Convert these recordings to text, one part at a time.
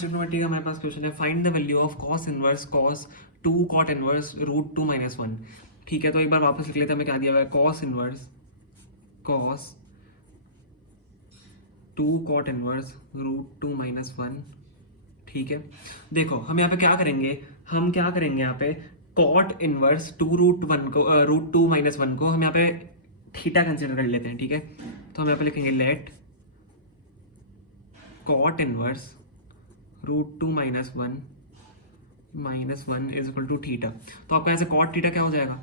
Trigonometry का हमारे पास क्वेश्चन है, find the value of cos inverse cos 2 cot inverse root 2 minus 1। ठीक है, तो एक बार वापस लिख लेते हैं, हमें क्या दिया हुआ है, cos inverse cos 2 cot inverse root 2 minus 1। ठीक है, देखो हम यहाँ पे क्या करेंगे, यहाँ पे कॉट इनवर्स 2 रूट 1 को रूट 2 माइनस 1 को हम यहाँ पे थीटा कंसिडर कर लेते हैं। ठीक है, तो हम यहाँ पे लिखेंगे let cot inverse root 2 minus 1 is equal to theta. तो आपका ऐसे कॉट थीटा क्या हो जाएगा,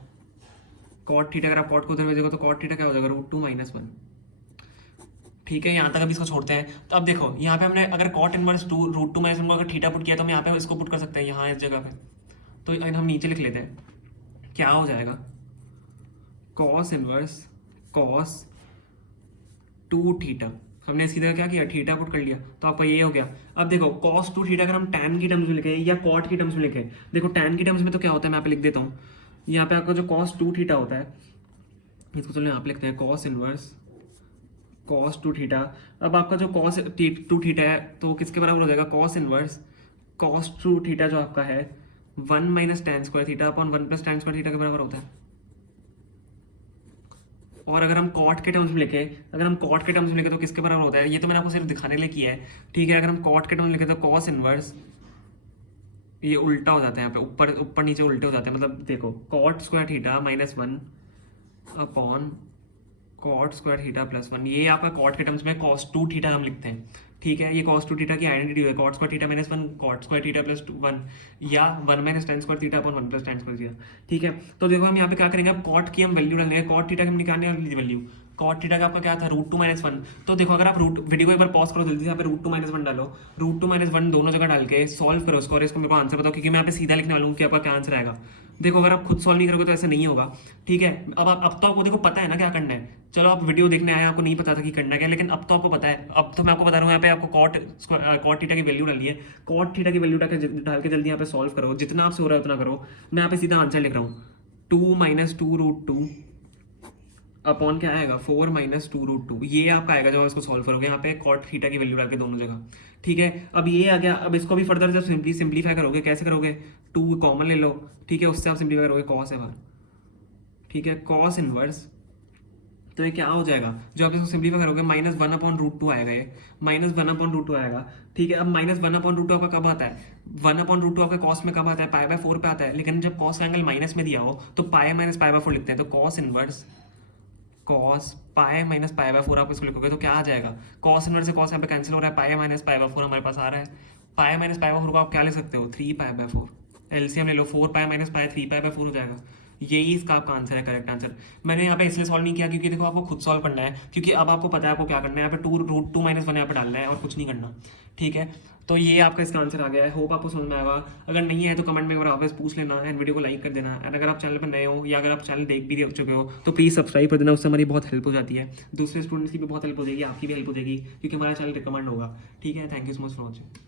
कॉट थीटा, अगर आप कॉट को उधर भेजोगे तो कॉट थीटा क्या हो जाएगा, रूट 2 माइनस 1। ठीक है, यहाँ तक अभी इसको छोड़ते हैं। तो अब देखो यहाँ पे हमने अगर कॉट इनवर्स रूट 2 माइनस 1 को अगर थीटा पुट किया तो हम यहाँ पे इसको पुट कर सकते हैं यहाँ इस जगह पे। तो हम नीचे लिख लेते हैं, क्या हो जाएगा, कॉस इनवर्स कॉस 2 थीटा, हमने सीधा क्या किया, थीटा पुट कर लिया, तो आपका ये हो गया। अब देखो cos 2 थीटा अगर हम tan की टर्म्स में लिखे या cot की टर्म्स में लिखे, देखो tan की टर्म्स में तो क्या होता है, मैं यहाँ पे लिख देता हूँ, यहाँ पे आपका जो cos 2 थीटा होता है, इसको चलो यहाँ पे लिखते हैं cos इनवर्स cos 2 थीटा। अब आपका जो cos 2 थीटा है तो किसके बराबर हो जाएगा, cos इनवर्स cos 2 थीटा जो आपका है 1 minus tan square theta upon 1 plus tan square theta के बराबर होता है। और अगर हम कॉट के टर्म्स में लिखे तो किसके बराबर होता है, ये तो मैंने आपको सिर्फ दिखाने के लिए किया है। ठीक है, अगर हम कॉट के टर्म्स में लिखे तो कॉस इनवर्स, ये उल्टा हो जाता है, यहाँ पे ऊपर ऊपर नीचे उल्टे हो जाते हैं, मतलब देखो cot square theta minus 1 upon cot square theta plus 1, ये आपका कॉट के टर्म्स में कॉस 2 थीटा हम लिखते हैं। ठीक है, ये कॉस 2 थीटा की आइडेंटिटी है, cot square theta minus 1 cot square theta plus 1 या 1 minus tan square theta upon 1 plus tan square theta. ठीक है, तो देखो हम यहाँ पे क्या करेंगे, अब कॉट की हम वैल्यू डालेंगे, कॉट थीटा की हम निकालने वाली वैल्यू, कॉट थीटा का आपका क्या था, रूट 2 माइनस 1। तो देखो अगर आप वीडियो को एक बार पॉज करो जल्दी से, यहाँ पे रूट 2 माइनस 1 डालो, रूट 2 माइनस 1 दोनों जगह डाल के सॉल्व करो उसको और इसको मेरे को आंसर बताओ, क्योंकि मैं यहाँ पे सीधा लिखने वाला हूँ कि आपका क्या आंसर आएगा। देखो अगर आप खुद सॉल्व नहीं करोगे तो ऐसे नहीं होगा। ठीक है, अब तो आपको देखो पता है ना क्या करना है, चलो आप वीडियो देखने आए, आपको नहीं पता था कि करना क्या, लेकिन अब तो आपको पता है। अब तो मैं आपको बता रहा हूँ, यहाँ पे आपको कॉट थीटा की वैल्यू डाली है, कॉट थीटा की वैल्यू डाल के जल्दी यहाँ पे सॉल्व करो, जितना आपसे हो रहा है उतना करो। मैं यहाँ पे सीधा आंसर लिख रहा हूँ, 2 माइनस 2 रूट 2 अपॉन क्या आएगा, 4 माइनस 2 रूट 2, ये आपका आएगा जब इसको सॉल्व करोगे, यहाँ पे कॉट थीटा की वैल्यू डाल के दोनों जगह। ठीक है, अब ये आ गया, अब इसको भी फर्दर जब सिंप्लीफाई करोगे, कैसे करोगे, 2 कॉमन ले लो। ठीक है, उससे आप सिंप्लीफाई करोगे, कॉस है बार। ठीक है, कॉस इनवर्स, तो ये क्या हो जाएगा, जो आप इसको सिंप्लीफाई करोगे माइनस 1 अपॉन रूट 2 आएगा, ये माइनस 1 अपॉन रूट 2 आएगा। ठीक है, अब माइनस 1 अपॉन रूट 2 आपका कब आता है, 1 अपॉन रूट 2 आपका कॉस में कब आता है, पाई बाय 4 पे आता है, लेकिन जब कॉस का एंगल माइनस में दिया हो तो पाई माइनस पाई बाय 4 लिखते हैं। तो cos inverse cos pi minus pi by 4 आप इसको लिखोगे तो क्या आ जाएगा, कॉस इनवर्स से कॉस यहाँ पे कैंसिल हो रहा है, पाई माइनस पाई बाय 4 हमारे पास आ रहा है। पाई माइनस पाई बाय 4 को आप क्या लिख सकते हो, 3 पाई बाय 4, एलसीएम ले लो, 4 pi minus pi 3 pi by 4 हो जाएगा। यही इसका आपका आंसर है, करेक्ट आंसर। मैंने यहाँ पे इसलिए सॉल्व नहीं किया क्योंकि देखो आपको खुद सॉल्व करना है, क्योंकि अब आपको पता है आपको क्या करना है, यहाँ पे 2 रूट 2 माइनस 1 यहाँ पे डालना है और कुछ नहीं करना। ठीक है, तो ये आपका इसका आंसर आ गया है, होप आपको समझ में आएगा। अगर नहीं है तो कमेंट में एक बार वापस पूछ लेना एंड वीडियो को लाइक कर देना, एंड अगर आप चैनल पर नए हो या अगर आप चैनल देख भी चुके हो तो प्लीज़ सब्सक्राइब कर देना, उससे हमारी बहुत हेल्प हो जाती है, दूसरे स्टूडेंट्स की भी बहुत हेल्प हो जाएगी, आपकी भी हेल्प हो जाएगी, क्योंकि हमारा चैनल रिकमेंड होगा। ठीक है, thank you so much for watching.